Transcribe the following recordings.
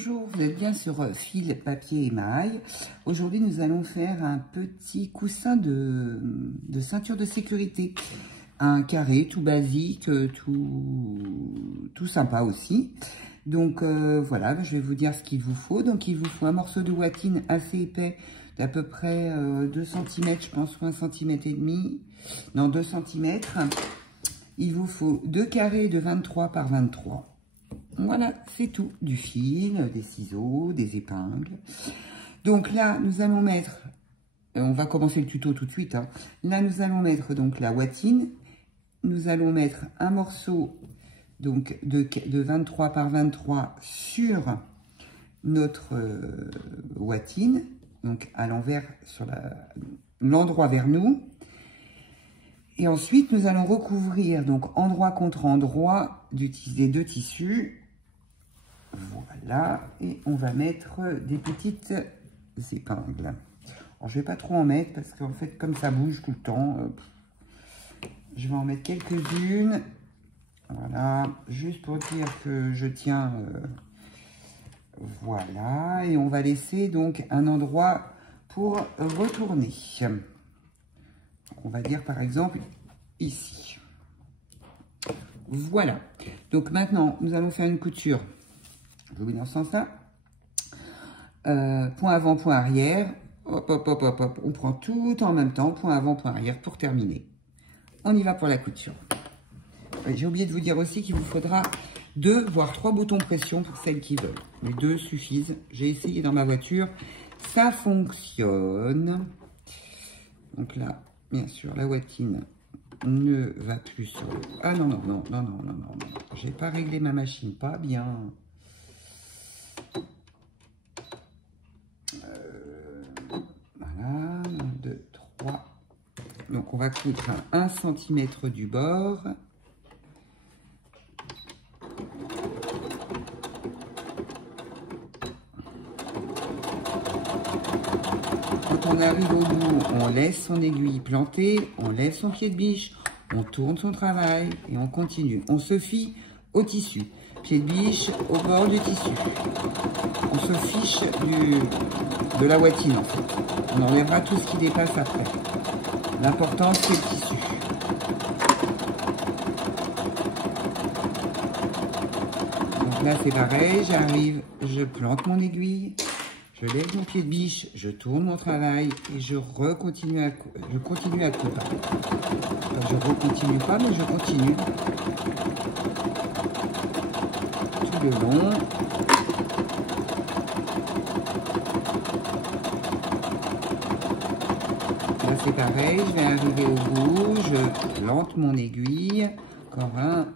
bonjour, vous êtes bien sur fil, papier et maille. Aujourd'hui, nous allons faire un petit coussin de ceinture de sécurité. Un carré, tout basique, tout sympa aussi. Donc voilà, je vais vous dire ce qu'il vous faut. Donc il vous faut un morceau de watine assez épais, d'à peu près 2 cm, je pense, ou 1,5 cm. Non, 2 cm. Il vous faut 2 carrés de 23 par 23. Voilà, c'est tout. Du fil, des ciseaux, des épingles. Donc là, nous allons mettre, on va commencer le tuto tout de suite. Hein. Là, nous allons mettre donc la watine. Nous allons mettre un morceau donc de 23 par 23 sur notre watine, donc à l'envers, sur l'endroit vers nous. Et ensuite, nous allons recouvrir donc endroit contre endroit des deux tissus. Voilà, et on va mettre des petites épingles. Alors, je vais pas trop en mettre parce qu'en fait, comme ça bouge tout le temps, je vais en mettre quelques-unes. Voilà, juste pour dire que je tiens. Voilà, et on va laisser donc un endroit pour retourner. On va dire par exemple ici. Voilà. Donc maintenant, nous allons faire une couture. Je vais dans ce sens-là. Point avant, point arrière. Hop, hop, hop, hop, hop. On prend tout en même temps. Point avant, point arrière pour terminer. On y va pour la couture. J'ai oublié de vous dire aussi qu'il vous faudra 2 voire 3 boutons pression pour celles qui veulent. Les 2 suffisent. J'ai essayé dans ma voiture. Ça fonctionne. Donc là, bien sûr, la watine ne va plus sur le... Ah non, non, non, non, non, non, non, non. J'ai pas réglé ma machine, pas bien. Voilà, 1, 2, 3. Donc on va coudre à 1 cm du bord. Quand on arrive au bout, on laisse son aiguille plantée, on lève son pied de biche, on tourne son travail et on continue. On se fie au tissu. Pied de biche au bord du tissu. On se fiche de la watine en fait. On enlèvera tout ce qui dépasse après. L'important c'est le tissu. Donc là c'est pareil, j'arrive, je plante mon aiguille. Je lève mon pied de biche, je tourne mon travail et je continue à coudre. Enfin, je recontinue pas, mais je continue. Tout le long. Là, c'est pareil, je vais arriver au bout, je plante mon aiguille. Encore un.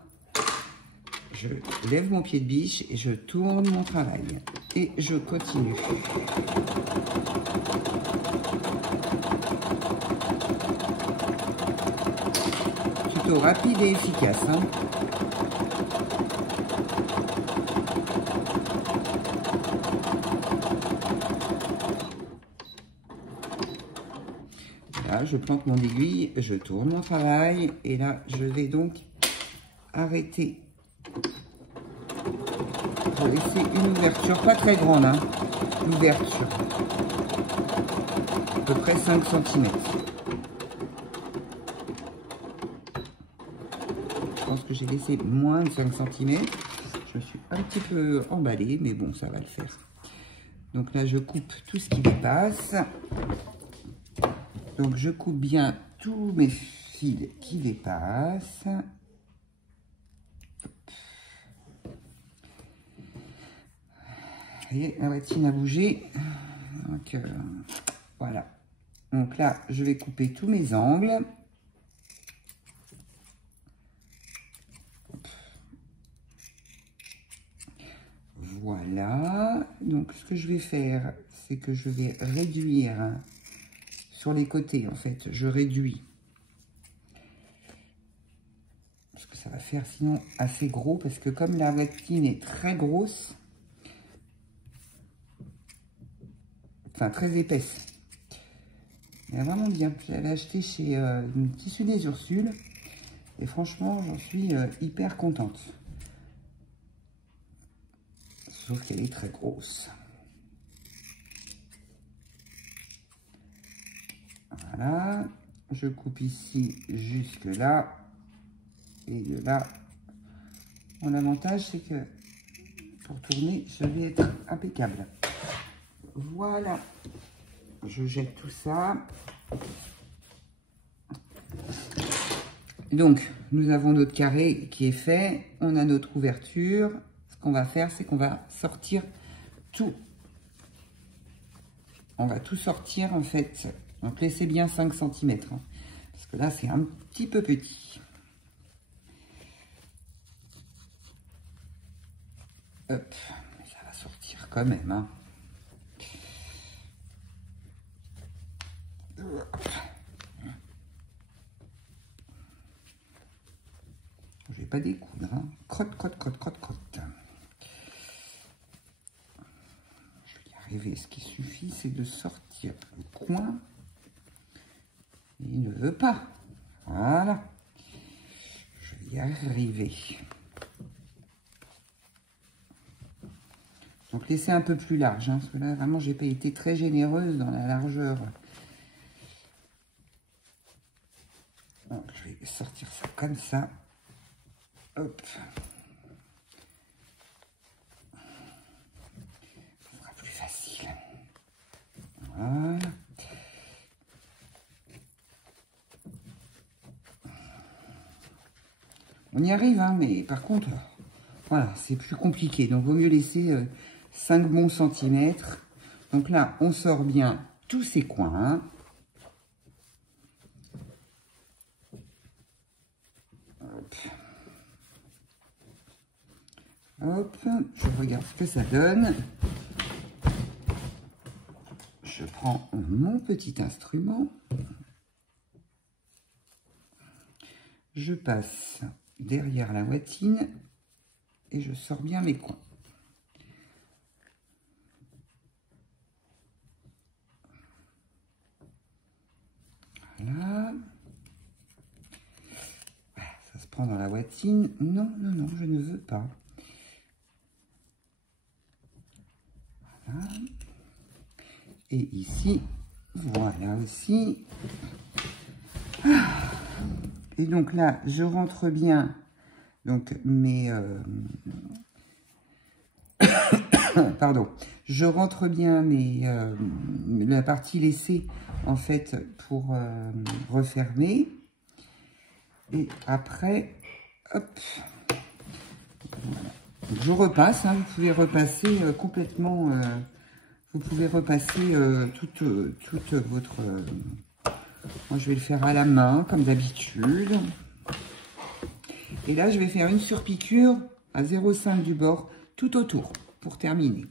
Je lève mon pied de biche et je tourne mon travail. Et je continue. Tuto rapide et efficace. Hein. Là, je plante mon aiguille, je tourne mon travail. Et là, je vais donc arrêter. Je vais laisser une ouverture, pas très grande, hein, l'ouverture, à peu près 5 cm. Je pense que j'ai laissé moins de 5 cm. Je me suis un petit peu emballée, mais bon, ça va le faire. Donc là, je coupe tout ce qui dépasse. Donc, je coupe bien tous mes fils qui dépassent. Et la watine a bougé. Donc, voilà. Donc là, je vais couper tous mes angles. Voilà. Donc, ce que je vais faire, c'est que je vais réduire sur les côtés, en fait. Je réduis. Parce que ça va faire sinon assez gros. Parce que comme la watine est très grosse, enfin très épaisse. Elle est vraiment bien. Je l'avais acheté chez Tissu des Ursules. Et franchement, j'en suis hyper contente. Sauf qu'elle est très grosse. Voilà. Je coupe ici jusque là. Et de là. Mon avantage, c'est que pour tourner, je vais être impeccable. Voilà. Je jette tout ça. Donc, nous avons notre carré qui est fait. On a notre ouverture. Ce qu'on va faire, c'est qu'on va sortir tout. On va tout sortir, en fait. Donc, laissez bien 5 cm. Hein, parce que là, c'est un petit peu petit. Hop. Ça va sortir quand même. Hein. Je vais pas découdre. Hein. Crotte, crotte, crotte, crotte, crotte. Je vais y arriver. Ce qui suffit, c'est de sortir le coin. Il ne veut pas. Voilà. Je vais y arriver. Donc, laissez un peu plus large. Hein, parce que là, vraiment, j'ai pas été très généreuse dans la largeur. Donc, je vais sortir ça comme ça. Hop. Ça sera plus facile. Voilà. On y arrive, hein, mais par contre, voilà, c'est plus compliqué. Donc, vaut mieux laisser 5 bons centimètres. Donc là, on sort bien tous ces coins. Hop. Hop, je regarde ce que ça donne. Je prends mon petit instrument. Je passe derrière la bottine et je sors bien mes coins. Voilà. Ça se prend dans la bottine. Non, non, non, je ne veux pas. Voilà. Et ici, voilà aussi. Et donc là, je rentre bien donc mes... pardon. Je rentre bien la partie laissée, en fait, pour refermer. Et après, hop. Voilà. Donc, je repasse. Hein, vous pouvez repasser complètement... vous pouvez repasser toute votre... moi, je vais le faire à la main, comme d'habitude. Et là, je vais faire une surpiqûre à 0,5 du bord, tout autour, pour terminer.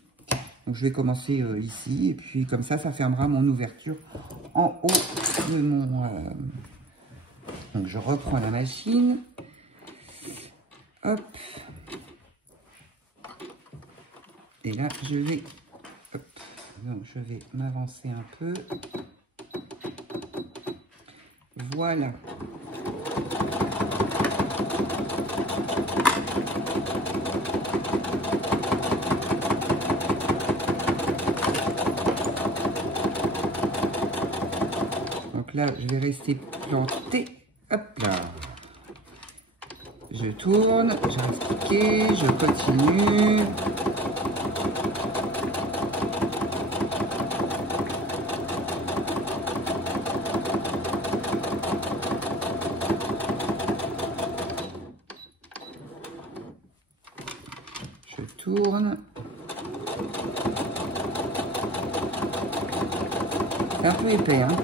Donc, je vais commencer ici, et puis comme ça fermera mon ouverture en haut de mon... Donc, je reprends la machine. Hop. Et là, je vais... Hop. Donc, je vais m'avancer un peu. Voilà. Donc là, je vais rester planté. Hop là. Je tourne, je reste piqué, je continue. Je tourne. C'est un peu épais, hein.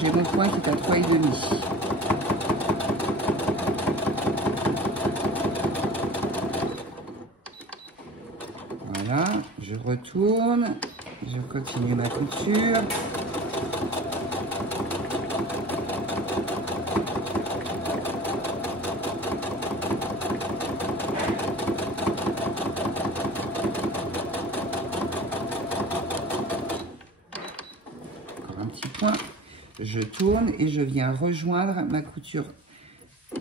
J'ai mon point qui est à 3,5. Voilà, je retourne, je continue ma couture. Encore un petit point. Je tourne et je viens rejoindre ma couture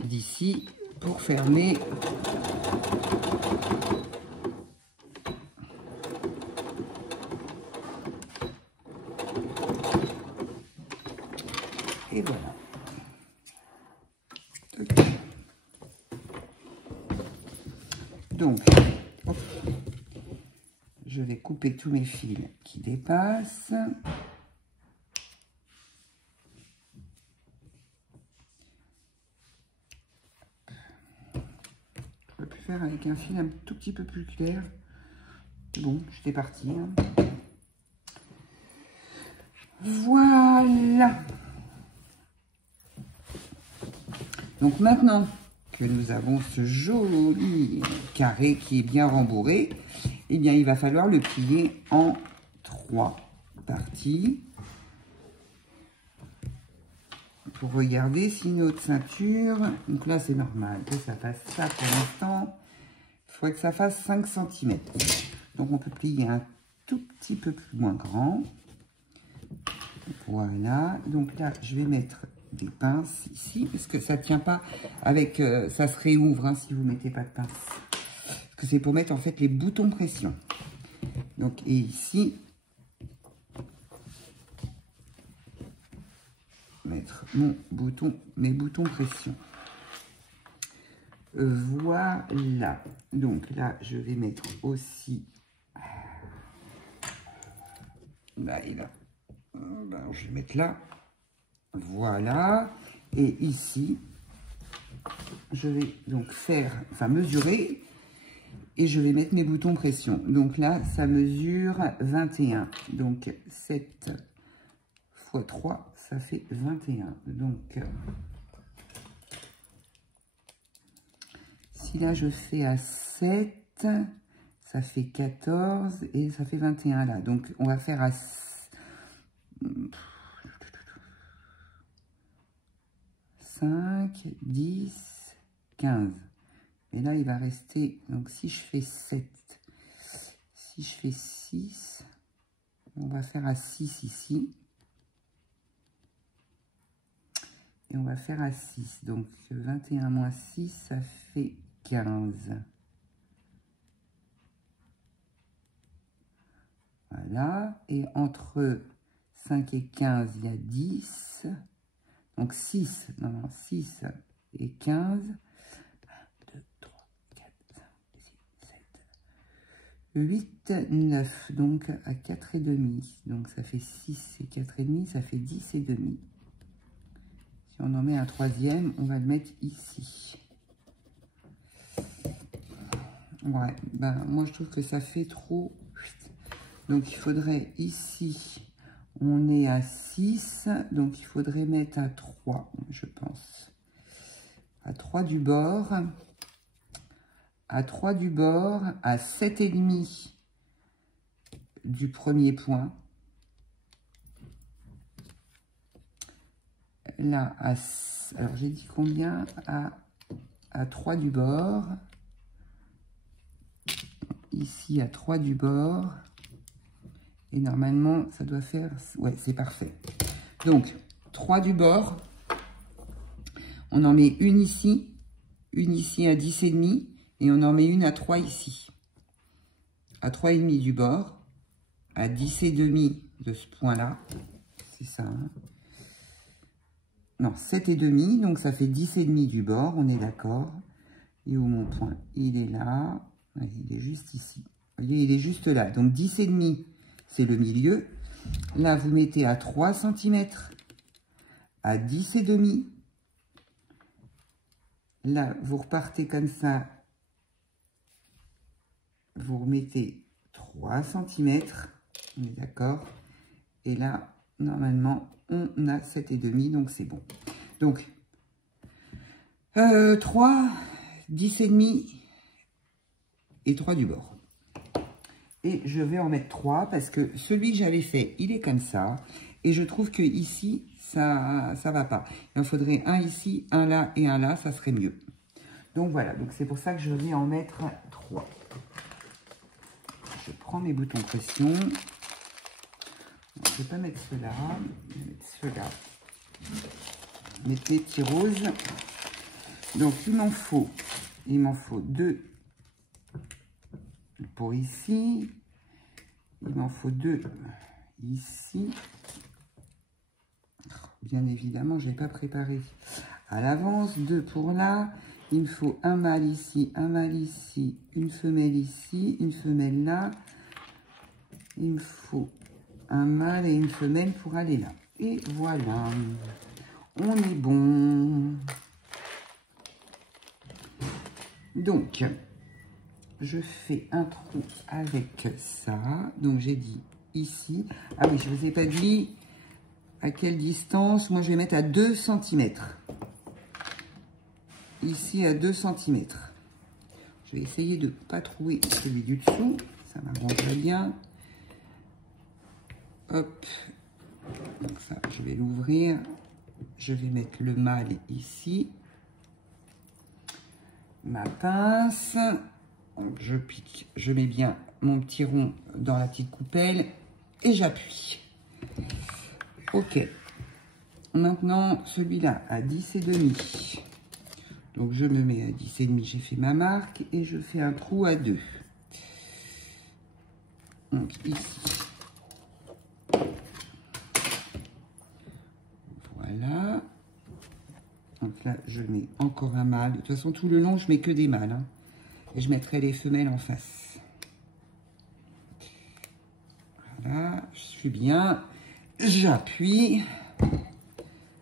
d'ici pour fermer. Et voilà. Donc, hop, je vais couper tous mes fils qui dépassent. Je peux faire avec un fil un tout petit peu plus clair. Bon, j'étais partie. Hein. Voilà. Donc maintenant que nous avons ce joli carré qui est bien rembourré, eh bien il va falloir le plier en 3 parties pour regarder si notre ceinture, donc là c'est normal que ça fasse ça pour l'instant, il faudrait que ça fasse 5 cm. Donc on peut plier un tout petit peu plus moins grand. Voilà, donc là je vais mettre des pinces ici, parce que ça tient pas avec, ça se réouvre hein, si vous mettez pas de pinces. Parce que c'est pour mettre en fait les boutons pression. Donc, et ici, mettre mes boutons pression. Voilà. Donc là, je vais mettre aussi, là et là. Ben, je vais mettre là. Voilà, et ici, je vais donc faire, enfin mesurer, et je vais mettre mes boutons pression. Donc là, ça mesure 21. Donc 7 x 3, ça fait 21. Donc, si là je fais à 7, ça fait 14, et ça fait 21 là. Donc on va faire à 5, 10, 15. Et là, il va rester, donc si je fais 7, si je fais 6, on va faire à 6 ici. Et on va faire à 6. Donc 21 moins 6, ça fait 15. Voilà. Et entre 5 et 15, il y a 10. Donc 6, non, 6 et 15. 1, 2, 3, 4, 5, 6, 7, 8, 9. Donc à 4 et demi. Donc ça fait 6 et 4 et demi, ça fait 10 et demi. Si on en met un troisième, on va le mettre ici. Ouais, ben moi je trouve que ça fait trop. Donc il faudrait ici... On est à 6, donc il faudrait mettre à 3, je pense. À 3 du bord. À 3 du bord, à 7,5 du premier point. Là, alors j'ai dit combien? À 3 du bord. Ici, à 3 du bord. Et normalement, ça doit faire... Ouais, c'est parfait. Donc, 3 du bord. On en met une ici à 10,5. Et on en met une à 3 ici. À 3,5 du bord. À 10,5 de ce point-là. C'est ça. Hein. Non, 7,5. Donc, ça fait 10,5 du bord. On est d'accord. Et où mon point? Il est là. Il est juste ici. Vous voyez, il est juste là. Donc, 10,5. C'est le milieu. Là, vous mettez à 3 cm, à 10,5. Là, vous repartez comme ça. Vous remettez 3 cm. On est d'accord. Et là, normalement, on a 7,5. Donc, c'est bon. Donc, 3, 10,5 et 3 du bord. Et je vais en mettre 3 parce que celui que j'avais fait, il est comme ça. Et je trouve que ici, ça va pas. Il en faudrait un ici, un là et un là, ça serait mieux. Donc voilà, donc c'est pour ça que je vais en mettre 3. Je prends mes boutons pression. Je ne vais pas mettre ceux-là, je vais mettre ceux-là. Mettre les petits roses. Donc, il m'en faut 2 pour ici. Il m'en faut 2 ici. Bien évidemment, je n'ai pas préparé à l'avance. 2 pour là. Il me faut un mâle ici, une femelle ici, une femelle là. Il me faut un mâle et une femelle pour aller là. Et voilà. On est bon. Donc, je fais un trou avec ça. Donc, j'ai dit ici. Ah oui, je ne vous ai pas dit à quelle distance. Moi, je vais mettre à 2 cm. Ici, à 2 cm. Je vais essayer de ne pas trouver celui du dessous. Ça m'arrangerait bien. Hop. Donc ça, je vais l'ouvrir. Je vais mettre le mâle ici. Ma pince. Donc, je pique. Je mets bien mon petit rond dans la petite coupelle. Et j'appuie. Ok. Maintenant, celui-là à 10,5. Donc, je me mets à 10,5. J'ai fait ma marque. Et je fais un trou à 2. Donc, ici. Voilà. Donc là, je mets encore un mâle. De toute façon, tout le long, je mets que des mâles. Hein. Et je mettrai les femelles en face. Voilà, je suis bien. J'appuie.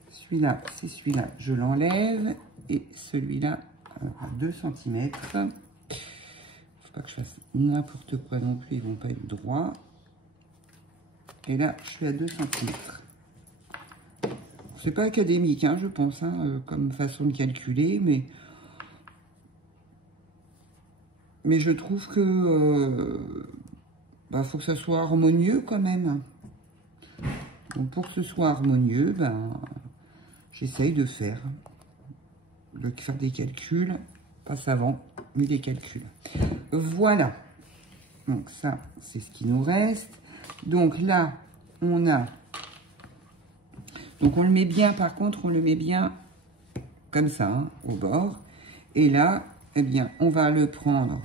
Celui-là, c'est celui-là. Je l'enlève. Et celui-là, à 2 cm. Il ne faut pas que je fasse n'importe quoi non plus. Ils ne vont pas être droits. Et là, je suis à 2 cm. C'est pas académique, hein, je pense, hein, comme façon de calculer, mais je trouve que faut que ça soit harmonieux quand même. Donc pour que ce soit harmonieux, j'essaye de faire des calculs, pas savant, mais des calculs. Voilà. Donc ça, c'est ce qui nous reste. Donc là, on a... Donc on le met bien, par contre, on le met bien comme ça, hein, au bord. Et là, eh bien, on va le prendre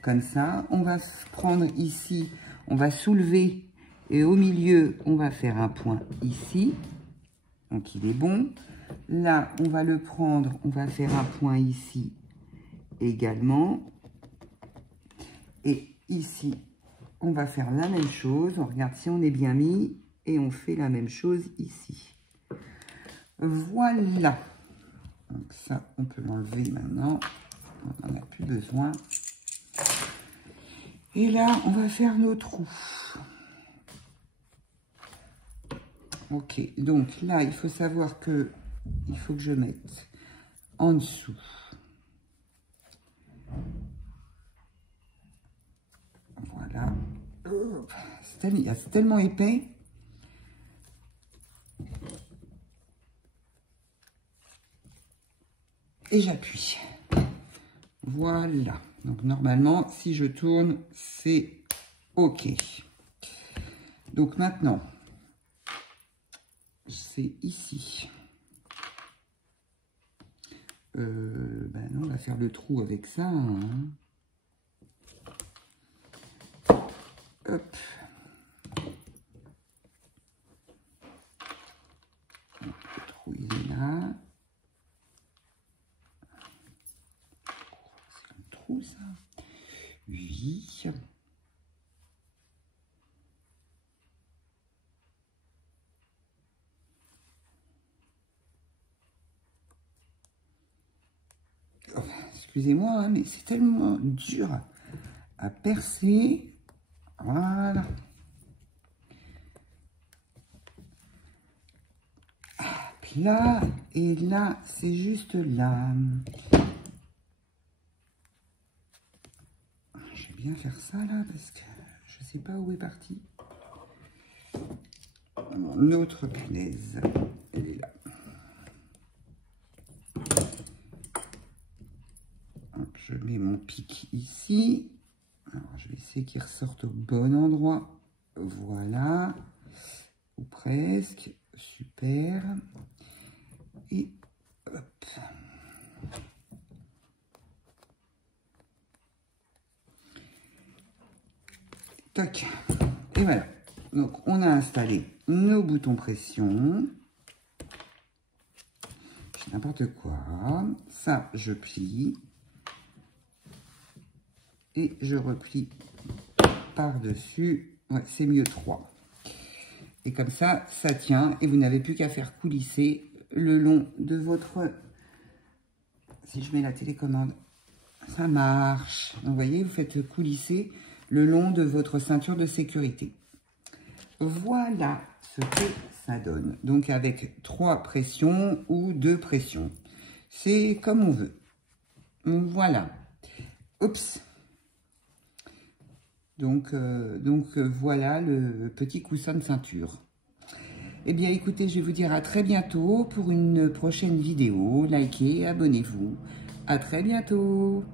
comme ça. On va prendre ici, on va soulever. Et au milieu, on va faire un point ici. Donc il est bon. Là, on va le prendre, on va faire un point ici également. Et ici, on va faire la même chose. On regarde si on est bien mis. Et on fait la même chose ici. Voilà. Donc ça, on peut l'enlever maintenant. On n'en a plus besoin. Et là, on va faire nos trous. Ok, donc là, il faut savoir que il faut que je mette en dessous. Voilà. C'est tellement épais. Et j'appuie. Voilà. Donc normalement, si je tourne, c'est OK. Donc maintenant, c'est ici. Non, on va faire le trou avec ça. Hein. Hop. Donc, le trou, il est là. C'est un trou, ça. Oui. Oh, excusez-moi, hein, mais c'est tellement dur à percer. Voilà. Là, et là, c'est juste là. Je vais bien faire ça, là, parce que je sais pas où est parti. L'autre punaise, elle est là. Donc, je mets mon pic ici. Alors, je vais essayer qu'il ressorte au bon endroit. Voilà. Ou presque. Super. Et hop. Toc. Et voilà. Donc, on a installé nos boutons pression. N'importe quoi. Ça, je plie. Et je replie par-dessus. Ouais, c'est mieux 3. Et comme ça, ça tient. Et vous n'avez plus qu'à faire coulisser le long de votre... Si je mets la télécommande, ça marche. Donc, vous voyez, vous faites coulisser le long de votre ceinture de sécurité. Voilà ce que ça donne. Donc, avec 3 pressions ou 2 pressions. C'est comme on veut. Voilà. Oups. Donc voilà le petit coussin de ceinture. Eh bien, écoutez, je vais vous dire à très bientôt pour une prochaine vidéo. Likez, abonnez-vous. À très bientôt.